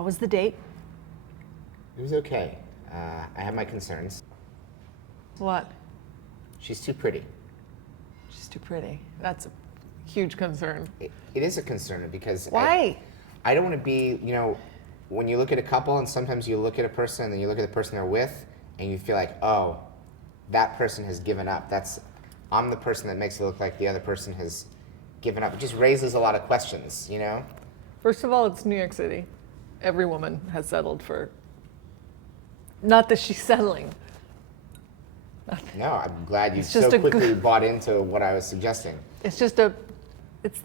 How was the date? It was okay. I have my concerns. What? She's too pretty. She's too pretty. That's a huge concern. It is a concern because Why? I don't want to be, when you look at a couple and sometimes you look at a person and then you look at the person they're with and you feel like, oh, that person has given up. I'm the person that makes it look like the other person has given up. It just raises a lot of questions, First of all, it's New York City. Every woman has settled for, not that she's settling. No, I'm glad you It's just so a quickly bought into what I was suggesting. It's the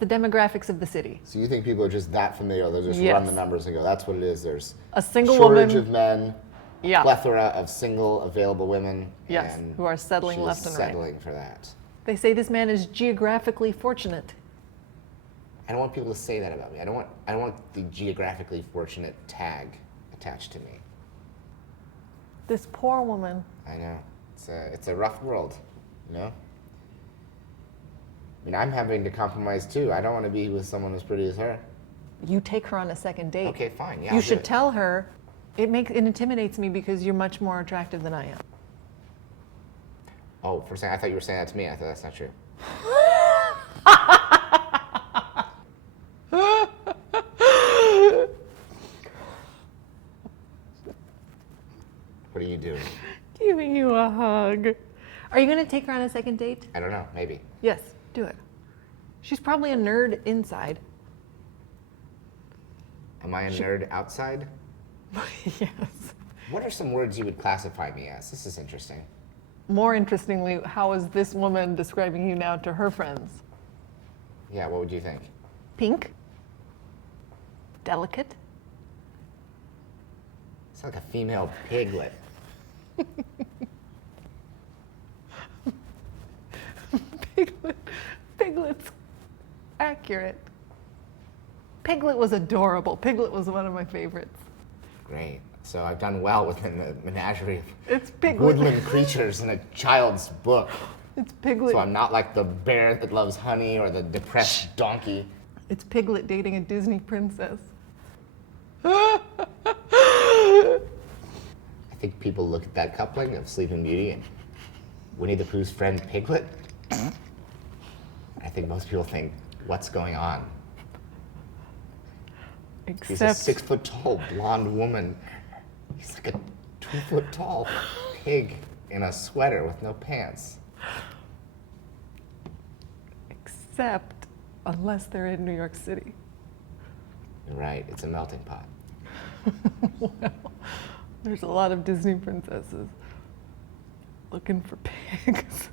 demographics of the city. So you think people are just that familiar? They'll just Yes. run the numbers and go, that's what it is. There's A single shortage woman. of men, Yeah. plethora of single available women. Yes, and who are settling she's left and right. settling for that. They say this man is geographically fortunate. I don't want people to say that about me. I don't want the geographically fortunate tag attached to me. This poor woman. I know. It's a rough world, I mean, I'm having to compromise too. I don't want to be with someone as pretty as her. You take her on a second date. Okay, fine. Yeah. You I'll do should it. tell her. It intimidates me because you're much more attractive than I am. Oh, for a second, I thought you were saying that to me. I thought that's not true. What are you doing? Giving you a hug. Are you going to take her on a second date? I don't know. Maybe. Yes, do it. She's probably a nerd inside. Am I a nerd outside? Yes. What are some words you would classify me as? This is interesting. More interestingly, how is this woman describing you now to her friends? Yeah, what would you think? Pink? Delicate? It's like a female piglet. Piglet's accurate. Piglet was adorable. Piglet was one of my favorites. Great. So I've done well within the menagerie It's of Piglet. woodland creatures in a child's book. It's Piglet. So I'm not like the bear that loves honey or the depressed donkey. It's Piglet dating a Disney princess. I think people look at that coupling of Sleeping Beauty and Winnie the Pooh's friend Piglet. I think most people think, what's going on? She's a Except 6-foot-tall blonde woman. He's like a 2-foot-tall pig in a sweater with no pants. except unless they're in New York City. You're right, it's a melting pot. Well, there's a lot of Disney princesses looking for pigs.